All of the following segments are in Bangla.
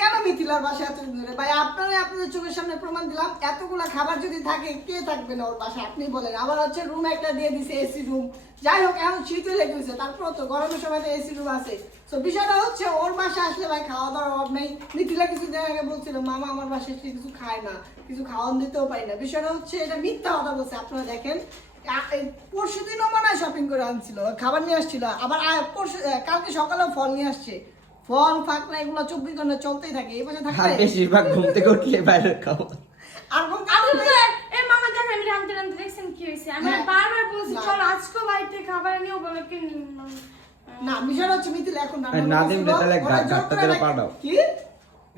কেন মিথিলার বাসায় এতদিন ধরে? ভাই আপনাদের চোখের সামনে প্রমাণ দিলাম, এতগুলা খাবার যদি থাকে কে থাকবে না ওর বাসায় আপনি বলেন। আবার হচ্ছে রুম একটা দিয়ে দিছে, এসি রুম। যাই হোক এখন শীতে লেগে গেছে, তারপর তো গরমের সময় তো এসি রুম আছে। তো বিষয়টা হচ্ছে ওর বাসায় আসলে ভাই খাওয়া দাওয়ার অভাব নেই। মিথিলা কিছুদিন আগে বলছিল মামা আমার বাসায় এসে কিছু খায় না, কিছু খাওয়ান দিতেও পারি না। বিষয়টা হচ্ছে এটা মিথ্যা কথা বলছে। আপনারা দেখেন পরশু দিনও মনে হয় শপিং করে আনছিল, খাবার নিয়ে আসছিল। আবার কালকে সকালেও ফল নিয়ে আসছে। ফল ফাঁকনা এগুলো 24 ঘন্টা চলতেই থাকে। এই বছর আর থাকবে বেশিরভাগ ঘুম থেকে উঠলে বাইরের খাওয়া। আর কোন এই মামা দেখেন আমি রামতে রামতে দেখছেন কি হয়েছে। আমি হ্যাঁ। বারবার বলছি না। চল আজকে বাড়িতে খাবার নিও বলে কি না বিষয়টা হচ্ছে মিথিলা এখন রান্না না দিন করতেছিল, তাহলে ওরা জোর গাট্টা করে করে রাখে- পাঠাও। কি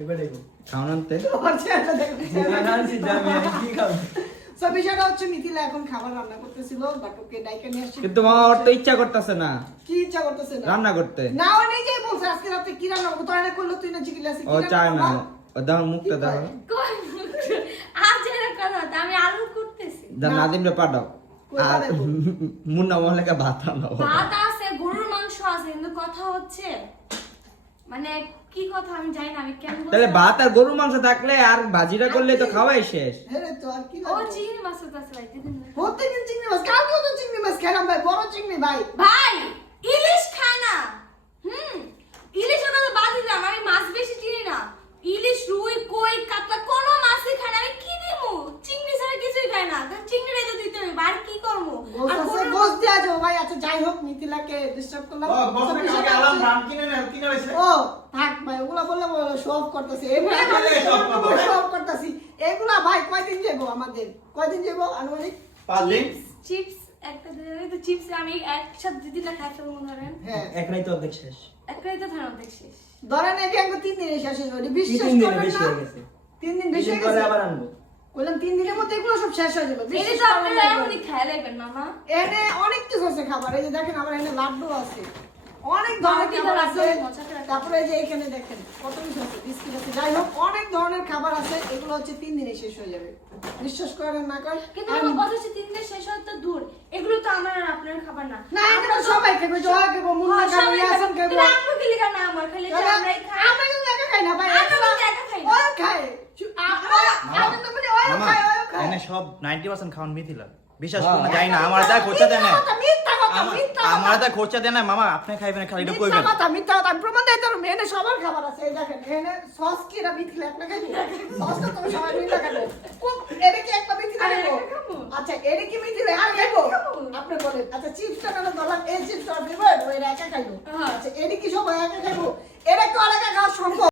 এবারে গো খাওয়ান আনতে। তোমার চেহারা দেখো, চেহারা। নানসি জামি আমি কি খাবো So, বিষয়টা হচ্ছে মিথিলা এখন খাবার রান্না করতেছিল, বাট ওকে ডাইকা নিয়ে আসছে। কিন্তু মামা ওর তো ইচ্ছা করতেছে না কি ইচ্ছা করতেছে না রান্না করতে। না ও নিজেই বলছে আজকে রাতে কি রান্না করবো, তোর এটা করলো তুই না জিজ্ঞেস ও চায় না, ও দাও মুখটা দাও। কই আজ এর কথা তো আমি আলু করতেছি। নাদিম রে পাঠাও। কোথায় আর দেবো? মুন্না মহলেকা ভাত আনাও। ভাত আছে, গরুর মাংস আছে, কিন্তু কথা হচ্ছে মানে কি কথা আমি জানি না, আমি কেন বলছি। তাহলে ভাত আর গরুর মাংস থাকলে আর ভাজিটা করলে তো খাওয়াই শেষ। হ্যাঁ রে, তো আর কি ও লাগবে? চিংড়ি মাছ তো আছে ভাই দিদিন। প্রত্যেকদিন চিংড়ি মাছ, কালকেও তো চিংড়ি মাছ খেলাম ভাই, বড় চিংড়ি ভাই। ভাই ইলিশ খায় না। ইলিশের কথা বাদ দিলাম, আমি মাছ বেশি চিনি না। ইলিশ, রুই, কই, কাতলা কোনো মাছই খায় না। আমি কি দিমু? চিংড়ি ছাড়া কিছুই খায় না। তো চিংড়িটা যদি দিতে হবে আর কি করবো? গোস আর আছে, গরুর গোস দেয়া যাও ভাই। আচ্ছা যাই হোক, মিথিলাকে ডিস্টার্ব করলাম। ও বস So, থেকে বিষয়টা আলাম হচ্ছে- রাম কিনে হইছে ও থাক ভাই, ওগুলা বললে শো অফ করতেছে। এগুলা এগুলা শো অফ করতেছি। এগুলা ভাই কয়দিন যাবো আমাদের? কয়দিন যাবো আনুমানিক? 5 দিন চিপস একটা দিয়ে তো চিপস আমি একসাথে দিদিটা খাই ফেলবো ধরেন। হ্যাঁ একলাই তো অর্ধেক শেষ একটাই তো ধারণ দেখছিস। ধরেন এই ব্যাংক 3 দিনে শেষ হয়ে যাবে। বিশ্বাস 3 দিনে করেন বেশি না? হয়ে গেছে 3 দিন বেশি হয়ে পরে গেছে। আবার আনবো বললাম 3 দিনের মধ্যে এগুলো সব শেষ হয়ে যাবে। এটা বিশ্বাস তো করেন আপনারা না এখনই একবার। খেয়ে নেবেন মামা। এনে অনেক কিছু আছে খাবার। এই যে দেখেন আমার এখানে লাড্ডু আছে, অনেক ধরনের বাকি খাবার তো আছে। লাড্ডু মজা করে তারপরে এই যে এখানে দেখেন কত কিছু আছে, বিস্কিট আছে। যাই হোক অনেক ধরনের খাবার আছে, এগুলো হচ্ছে 3 দিনে শেষ হয়ে যাবে। বিশ্বাস করেন না করেন। কিন্তু আমার কথা হচ্ছে 3 দিন শেষ হতে দূর। এগুলো তো আমার আর আপনার খাবার না। না এটা তো সবাই খাবে, জয়া খাবো, মুন্না খাবো, ইয়াসিন খাবো। কিন্তু আপনি কি লিখা না আমার খালি যে আমরাই খাই। আমরা কিন্তু একা খাই না ভাই, আমরা এগুলা কিন্তু একা খাই না। ওই খায়। আমরা তো মানে ওই মামা খায়, ওই খায়। এনে সব 90% খাওয়ান মিথিলা বিশ্বাস হ্যাঁ। করুন না, যাই না আমার যা খরচা দেয় না মিথ্যা কথা, মিথ্যা কথা। আমার যা খরচা দেয় না মামা আপনি খাইবেন খালি এটা মিথ্যা কইবেন কথা, মিথ্যা কথা। আমি প্রমাণ দিতে পারবো। এনে সবার খাবার আছে। এই দেখেন, এনে সস কি এটা মিথিলা একটা খাইবো? সসটা তুমি সবাই মিলে খাবো। এটা কি একটা মিথিলা আরে, খাবো? এটা খাবো। আচ্ছা, এটা কি মিথিলা আর খাইবো? খাবো। আপনি বলেন। আচ্ছা, চিপসটা কেন ধরলাম? এই চিপসটা দিবো, ওইটা একা খাইবো। হ্যাঁ। আচ্ছা, এটা কি সবাই একা খাইবো? এটা কি আর একা খাওয়া সম্ভব?